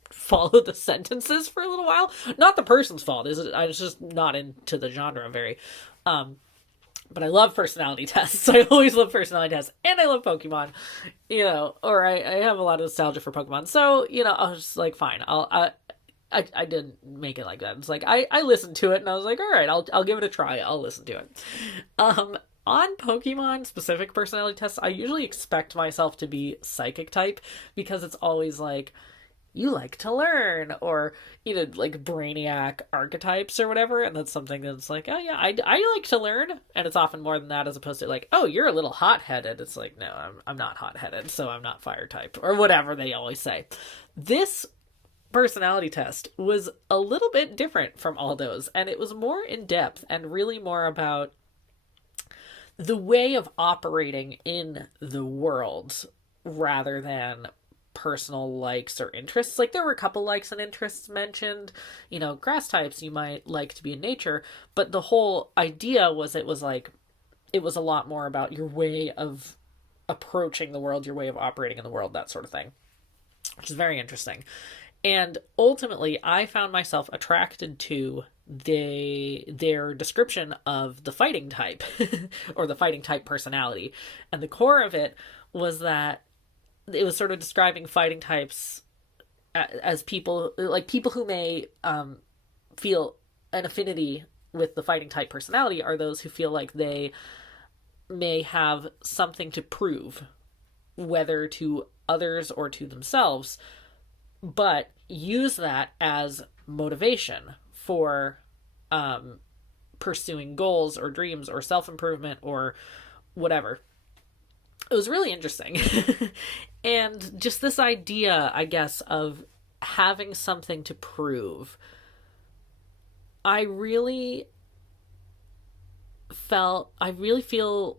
follow the sentences for a little while. Not the person's fault, is it? I was just not into the genre very. But I love personality tests. I always love personality tests, and I love Pokemon, or I have a lot of nostalgia for Pokemon. So, I was just like, fine, I didn't make it like that. It's like I listened to it and I was like, all right, I'll give it a try. I'll listen to it. On Pokemon specific personality tests, I usually expect myself to be psychic type because it's always like, you like to learn, or like brainiac archetypes or whatever, and that's something that's like, oh yeah, I like to learn, and it's often more than that, as opposed to like, oh, you're a little hot-headed. It's like, no, I'm not hot-headed, so I'm not fire type, or whatever they always say. This personality test was a little bit different from all those, and it was more in depth and really more about the way of operating in the world rather than personal likes or interests. Like, there were a couple likes and interests mentioned, grass types you might like to be in nature, but the whole idea was it was a lot more about your way of approaching the world, your way of operating in the world, that sort of thing, which is very interesting. And ultimately, I found myself attracted to their description of the fighting type or the fighting type personality. And the core of it was that it was sort of describing fighting types as people who may feel an affinity with the fighting type personality are those who feel like they may have something to prove, whether to others or to themselves, but use that as motivation for pursuing goals or dreams or self-improvement or whatever. It was really interesting. And just this idea, I guess, of having something to prove. I really feel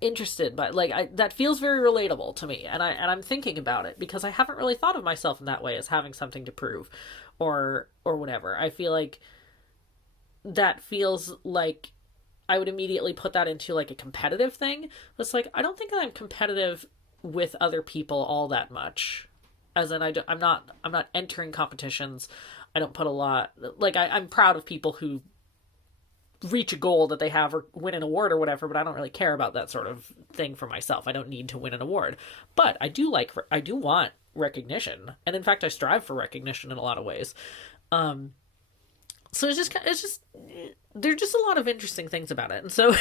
interested by, that feels very relatable to me, and I'm thinking about it because I haven't really thought of myself in that way, as having something to prove or whatever. I feel like that feels like I would immediately put that into like a competitive thing. It's like, I don't think I'm competitive with other people all that much. As in, I'm not entering competitions. I don't put a lot, I'm proud of people who reach a goal that they have or win an award or whatever, but I don't really care about that sort of thing for myself. I don't need to win an award, but I do want recognition. And in fact, I strive for recognition in a lot of ways. So there's just a lot of interesting things about it. And so,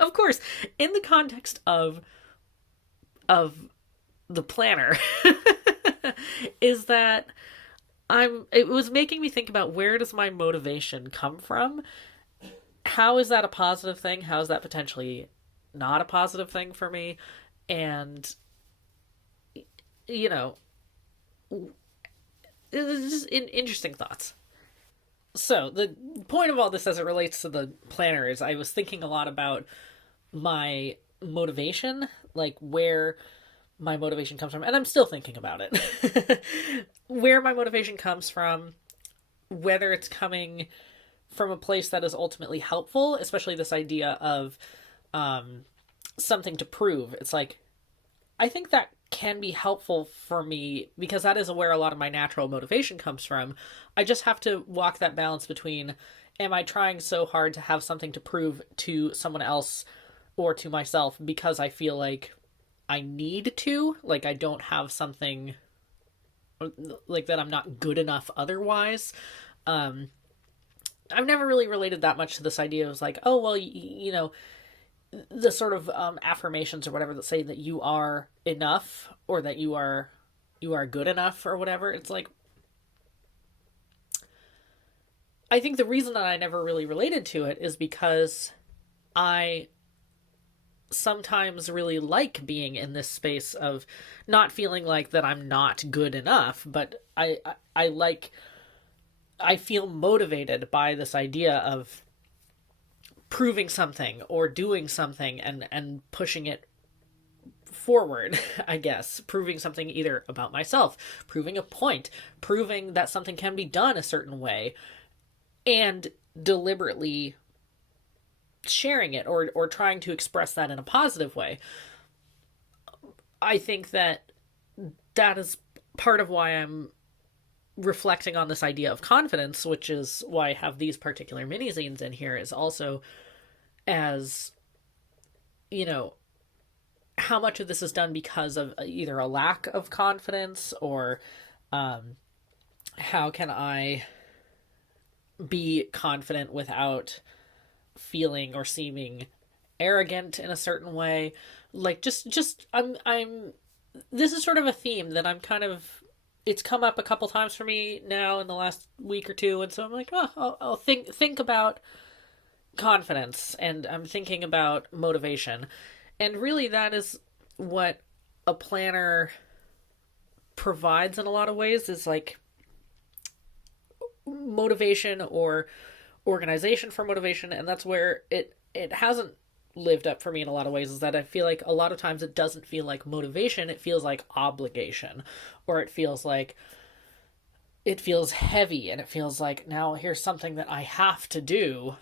of course, in the context of the planner, is that it was making me think about, where does my motivation come from? How is that a positive thing? How is that potentially not a positive thing for me? And, it was just interesting thoughts. So the point of all this as it relates to the planner is, I was thinking a lot about my motivation, like where my motivation comes from, and I'm still thinking about it. Where my motivation comes from, whether it's coming from a place that is ultimately helpful, especially this idea of something to prove. It's like, I think that can be helpful for me because that is where a lot of my natural motivation comes from. I just have to walk that balance between, am I trying so hard to have something to prove to someone else or to myself because I feel like I need to, like I don't have something, like that I'm not good enough otherwise. I've never really related that much to this idea of like, oh, well, the sort of affirmations or whatever that say that you are enough or that you are good enough or whatever. It's like, I think the reason that I never really related to it is because I sometimes really like being in this space of not feeling like that I'm not good enough, but I feel motivated by this idea of proving something or doing something and pushing it forward, I guess. Proving something either about myself, proving a point, proving that something can be done a certain way, and deliberately sharing it or trying to express that in a positive way. I think that is part of why I'm reflecting on this idea of confidence, which is why I have these particular mini-zines in here, is also as, you know, how much of this is done because of either a lack of confidence, or how can I be confident without feeling or seeming arrogant in a certain way. Like, just I'm this is sort of a theme that I'm kind of, it's come up a couple times for me now in the last week or two, and so I'm like, oh, I'll think about confidence, and I'm thinking about motivation. And really, that is what a planner provides in a lot of ways, is like motivation or organization for motivation. And that's where it hasn't lived up for me in a lot of ways, is that I feel like a lot of times it doesn't feel like motivation, it feels like obligation, or it feels heavy, and it feels like, now here's something that I have to do,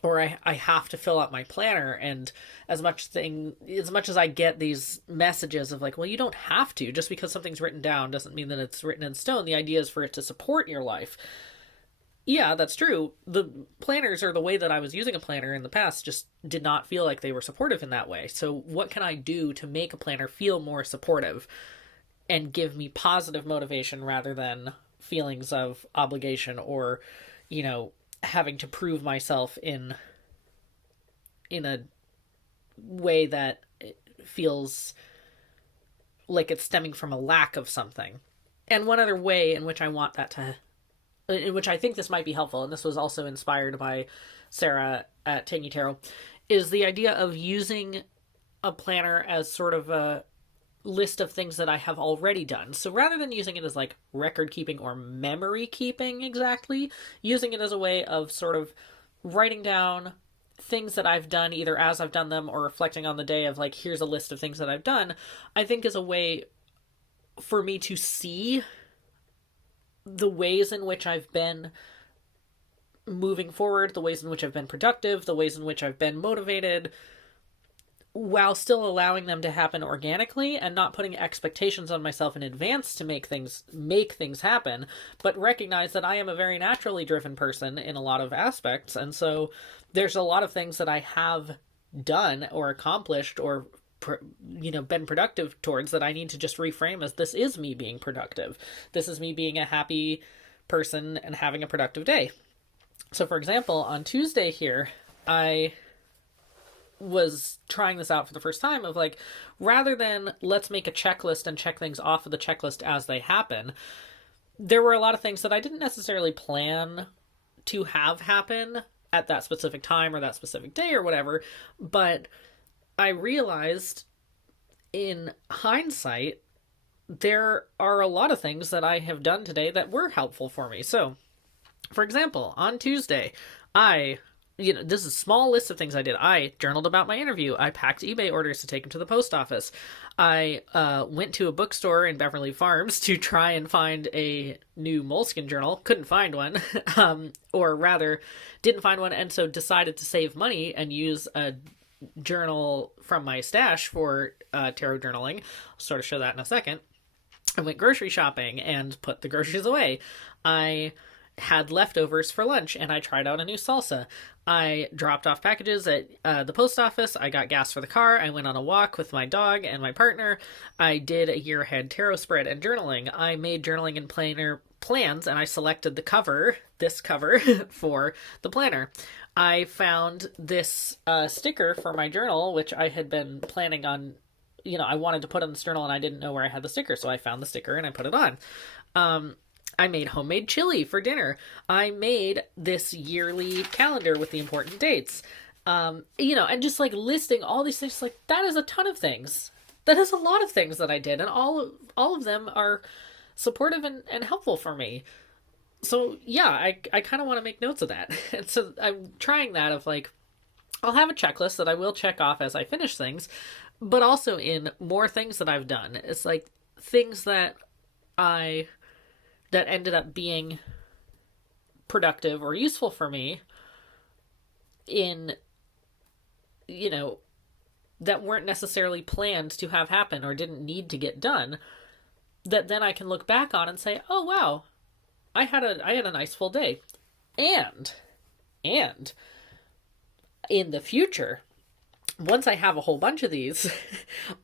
or I have to fill out my planner. And as much as I get these messages of like, well, you don't have to, just because something's written down doesn't mean that it's written in stone. The idea is for it to support your life. Yeah, that's true. The planners, or the way that I was using a planner in the past, just did not feel like they were supportive in that way. So what can I do to make a planner feel more supportive and give me positive motivation rather than feelings of obligation, or, having to prove myself in a way that feels like it's stemming from a lack of something. And one other way in which in which I think this might be helpful, and this was also inspired by Sarah at Tangy Tarot, is the idea of using a planner as sort of a list of things that I have already done. So rather than using it as like record keeping or memory keeping exactly, using it as a way of sort of writing down things that I've done, either as I've done them or reflecting on the day of like, here's a list of things that I've done, I think is a way for me to see the ways in which I've been moving forward, the ways in which I've been productive, the ways in which I've been motivated, while still allowing them to happen organically, and not putting expectations on myself in advance to make things happen, but recognize that I am a very naturally driven person in a lot of aspects. And so there's a lot of things that I have done or accomplished or been productive towards, that I need to just reframe as, this is me being productive. This is me being a happy person and having a productive day. So for example, on Tuesday here, I was trying this out for the first time of like, rather than let's make a checklist and check things off of the checklist as they happen, there were a lot of things that I didn't necessarily plan to have happen at that specific time or that specific day or whatever, but I realized in hindsight, there are a lot of things that I have done today that were helpful for me. So, for example, on Tuesday, this is a small list of things I did. I journaled about my interview. I packed eBay orders to take them to the post office. I went to a bookstore in Beverly Farms to try and find a new Moleskine journal. Couldn't find one, or rather, didn't find one, and so decided to save money and use a journal from my stash for tarot journaling. I'll sort of show that in a second. I went grocery shopping and put the groceries away. I had leftovers for lunch and I tried out a new salsa. I dropped off packages at the post office. I got gas for the car. I went on a walk with my dog and my partner. I did a year ahead tarot spread and journaling. I made journaling and planner plans, and I selected this cover for the planner. I found this sticker for my journal, which I had been planning on, I wanted to put on this journal and I didn't know where I had the sticker. So I found the sticker and I put it on. I made homemade chili for dinner. I made this yearly calendar with the important dates. And just like listing all these things, like that is a ton of things. That is a lot of things that I did. And all of them are supportive and helpful for me. So yeah, I kind of want to make notes of that. And so I'm trying that of like, I'll have a checklist that I will check off as I finish things, but also in more things that I've done. It's like things that ended up being productive or useful for me in, that weren't necessarily planned to have happen or didn't need to get done, that then I can look back on and say, oh wow, I had a nice full day. And in the future, once I have a whole bunch of these,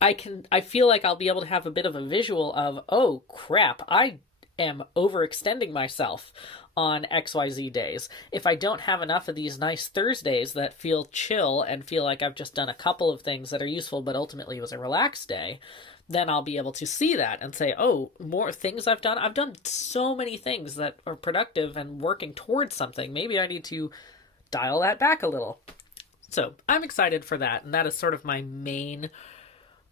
I feel like I'll be able to have a bit of a visual of, oh crap, I am overextending myself on XYZ days. If I don't have enough of these nice Thursdays that feel chill and feel like I've just done a couple of things that are useful, but ultimately it was a relaxed day, then I'll be able to see that and say, oh, more things I've done. I've done so many things that are productive and working towards something. Maybe I need to dial that back a little. So I'm excited for that. And that is sort of my main,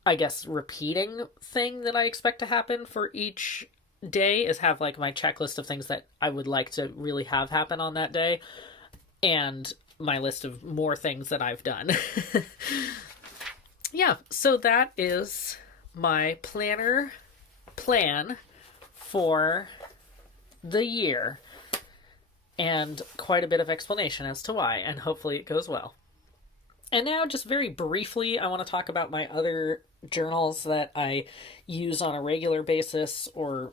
I guess, repeating thing that I expect to happen for each day, is have like my checklist of things that I would like to really have happen on that day, and my list of more things that I've done. Yeah, so that is my planner plan for the year, and quite a bit of explanation as to why, and hopefully it goes well. And now, just very briefly, I want to talk about my other journals that I use on a regular basis or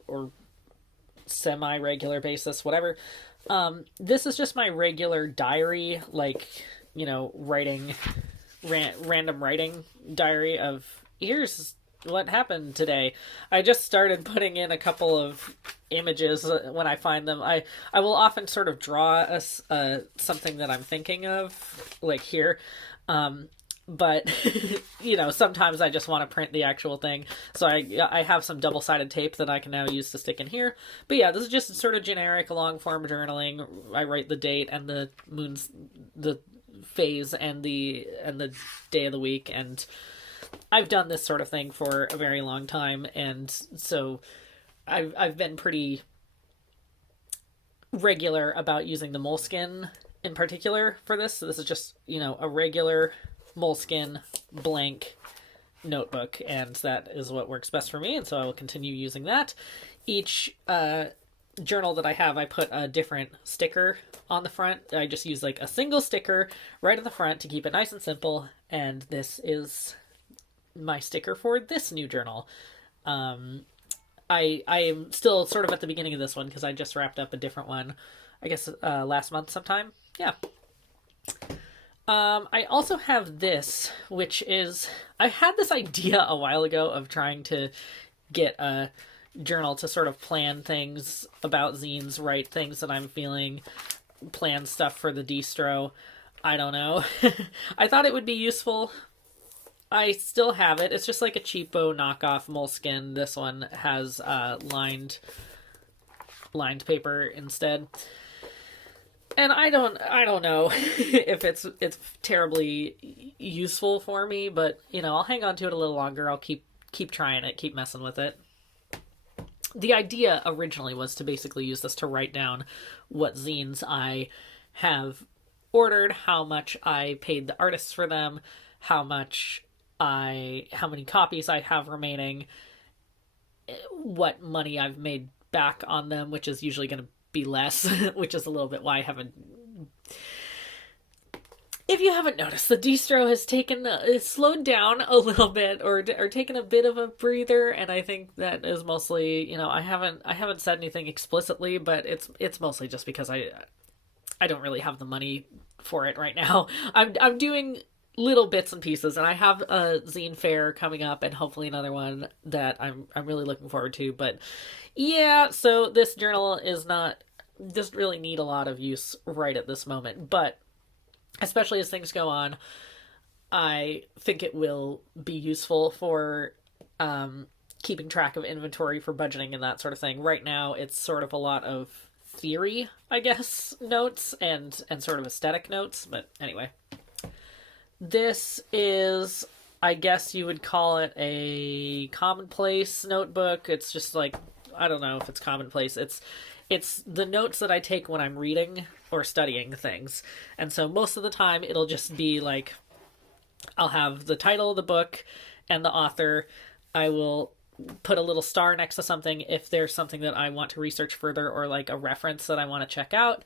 semi-regular basis, whatever. This is just my regular diary, like, you know, writing, random writing diary of, here's what happened today. I just started putting in a couple of images when I find them. I will often sort of draw something that I'm thinking of, like here. But you know, sometimes I just want to print the actual thing. So I have some double-sided tape that I can now use to stick in here. But yeah, this is just sort of generic long-form journaling. I write the date and the phase and the day of the week, and I've done this sort of thing for a very long time, and so I've been pretty regular about using the Moleskine in particular for this. So this is just, you know, a regular Moleskine blank notebook, and that is what works best for me, and so I will continue using that. Each journal that I have, I put a different sticker on the front. I just use like a single sticker right at the front to keep it nice and simple, and this is my sticker for this new journal. I am still sort of at the beginning of this one because I just wrapped up a different one, I guess last month sometime. Yeah. I also have this, which is, I had this idea a while ago of trying to get a journal to sort of plan things about zines, write things that I'm feeling, plan stuff for the distro. I don't know. I thought it would be useful. I still have it. It's just like a cheapo knockoff Moleskine. This one has lined paper instead. And I don't know if it's terribly useful for me, but you know, I'll hang on to it a little longer. I'll keep trying it, keep messing with it. The idea originally was to basically use this to write down what zines I have ordered, how much I paid the artists for them, how many copies I have remaining, what money I've made back on them, which is usually going to be less, which is a little bit why I haven't. If you haven't noticed, the distro has slowed down a little bit, or taken a bit of a breather, and I think that is mostly, you know, I haven't said anything explicitly, but it's mostly just because I don't really have the money for it right now. I'm doing little bits and pieces, and I have a zine fair coming up, and hopefully another one that I'm really looking forward to. But yeah, so this journal doesn't really need a lot of use right at this moment, but especially as things go on, I think it will be useful for keeping track of inventory, for budgeting and that sort of thing. Right now, it's sort of a lot of theory, I guess, notes and sort of aesthetic notes, but anyway. This is, I guess you would call it a commonplace notebook. It's just like, I don't know if it's commonplace. It's the notes that I take when I'm reading or studying things. And so most of the time it'll just be like, I'll have the title of the book and the author. I will put a little star next to something if there's something that I want to research further, or like a reference that I want to check out.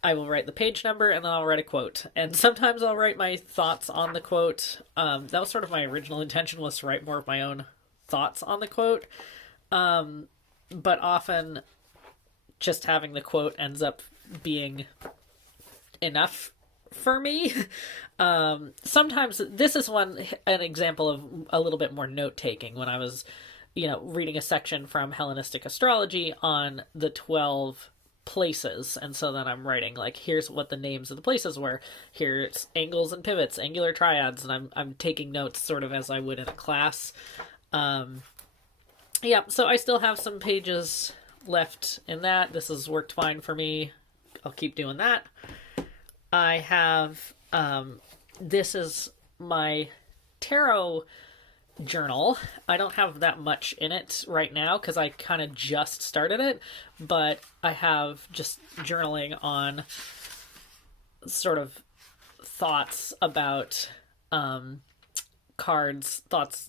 I will write the page number, and then I'll write a quote. And sometimes I'll write my thoughts on the quote. That was sort of my original intention, was to write more of my own thoughts on the quote. But often just having the quote ends up being enough for me. Sometimes this is an example of a little bit more note taking when I was, reading a section from Hellenistic astrology on the 12 places, and so then I'm writing like, here's what the names of the places were, here's angles and pivots, angular triads, and I'm taking notes sort of as I would in a class. Yeah, so I still have some pages left in that. This has worked fine for me. I'll keep doing that. I have this is my tarot journal. I don't have that much in it right now because I kind of just started it, but I have just journaling on sort of thoughts about cards, thoughts,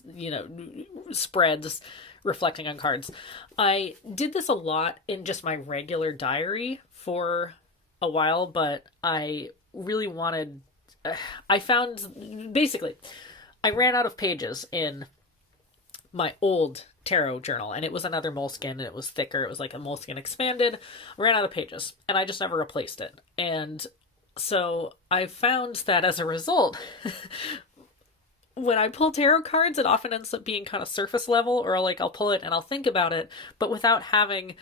spreads, reflecting on cards. I did this a lot in just my regular diary for a while, but I really wanted. I found basically, I ran out of pages in my old tarot journal, and it was another moleskin, and it was thicker. It was like a moleskin expanded. I ran out of pages, and I just never replaced it. And so I found that as a result, when I pull tarot cards, it often ends up being kind of surface level, or like I'll pull it and I'll think about it, but without having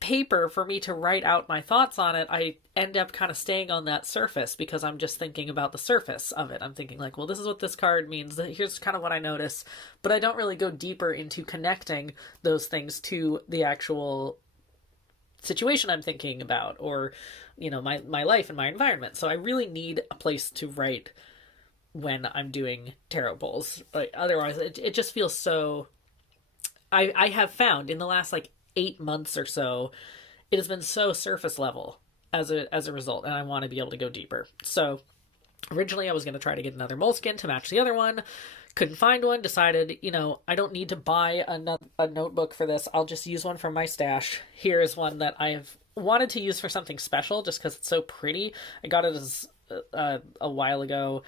paper for me to write out my thoughts on it, I end up kind of staying on that surface because I'm just thinking about the surface of it. I'm thinking like, well, this is what this card means. Here's kind of what I notice, but I don't really go deeper into connecting those things to the actual situation I'm thinking about, or, my life and my environment. So I really need a place to write when I'm doing tarot pulls. Like, otherwise, it just feels so. I have found in the last like 8 months or so, it has been so surface level as a result, and I want to be able to go deeper. So originally I was going to try to get another moleskin to match the other one. Couldn't find one. Decided, I don't need to buy a notebook for this. I'll just use one from my stash. Here is one that I have wanted to use for something special just because it's so pretty. I got it as a while ago,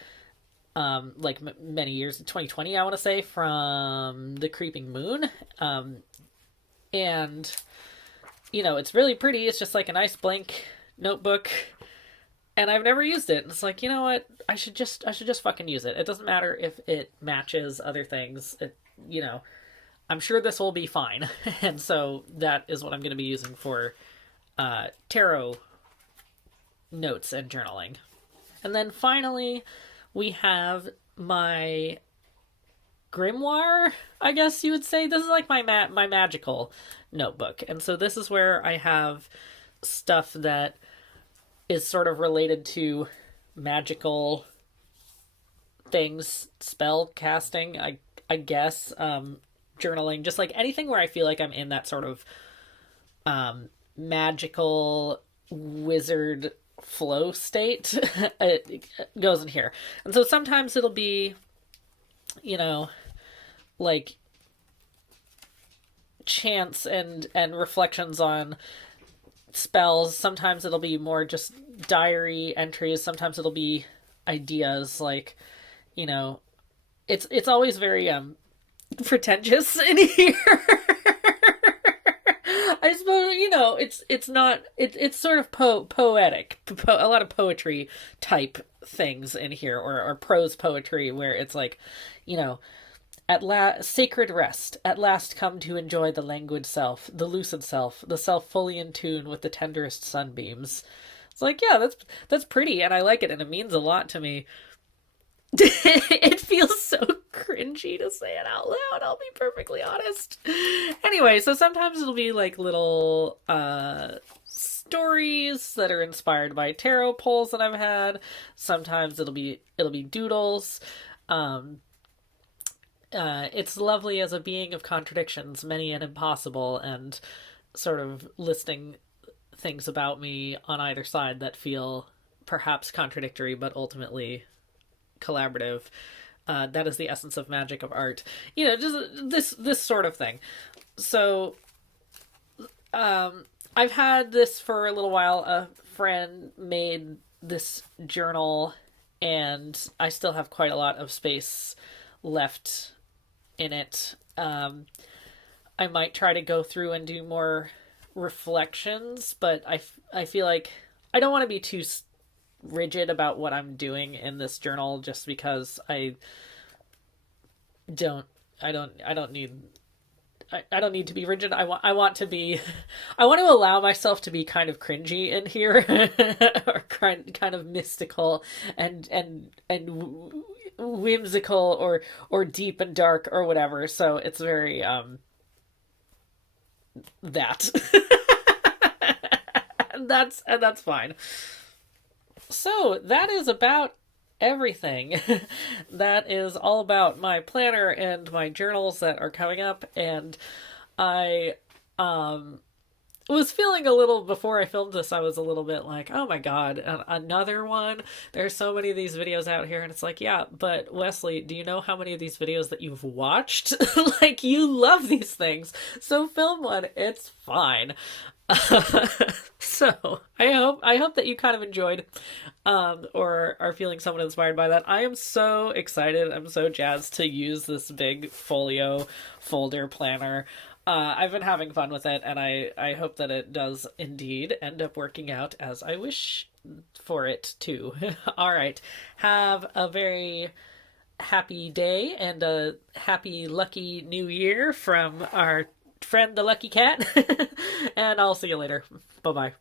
like many years, 2020 I want to say, from the Creeping Moon. And it's really pretty. It's just like a nice blank notebook, and I've never used it. And it's like, you know what? I should just fucking use it. It doesn't matter if it matches other things. I'm sure this will be fine. And so that is what I'm going to be using for tarot notes and journaling. And then finally, we have my grimoire, I guess you would say. This is like my magical notebook. And so this is where I have stuff that is sort of related to magical things, spell casting, I guess, journaling, just like anything where I feel like I'm in that sort of magical wizard flow state. It goes in here. And so sometimes it'll be, like chants and reflections on spells. Sometimes it'll be more just diary entries. Sometimes it'll be ideas, like, it's always very pretentious in here. I suppose, it's sort of poetic, a lot of poetry type things in here, or prose poetry, where it's like, at last, sacred rest, at last come to enjoy the languid self, the lucid self, the self fully in tune with the tenderest sunbeams. It's like, yeah, that's pretty, and I like it, and it means a lot to me. It feels so cringy to say it out loud, I'll be perfectly honest. Anyway, so sometimes it'll be like little stories that are inspired by tarot pulls that I've had. Sometimes it'll be doodles. It's lovely as a being of contradictions, many and impossible, and sort of listing things about me on either side that feel perhaps contradictory, but ultimately collaborative. That is the essence of magic of art. Just this sort of thing. So, I've had this for a little while. A friend made this journal, and I still have quite a lot of space left in it. I might try to go through and do more reflections, but I feel like I don't want to be too rigid about what I'm doing in this journal just because don't I don't need I don't need to be rigid. I want to be I want to allow myself to be kind of cringy in here or kind of mystical and whimsical or deep and dark or whatever. So it's very that. And that's fine. So that is about everything. That is all about my planner and my journals that are coming up. And I was feeling a little, before I filmed this, I was a little bit like, oh my god, another one. There's so many of these videos out here, and it's like, yeah, but Wesley, do you know how many of these videos that you've watched? Like, you love these things, so film one. It's fine. So I hope that you kind of enjoyed or are feeling somewhat inspired by that. I am so excited. I'm so jazzed to use this big folio folder planner. I've been having fun with it, and I hope that it does indeed end up working out as I wish for it to. All right. Have a very happy day and a happy, lucky new year from our friend the Lucky Cat. And I'll see you later. Bye-bye.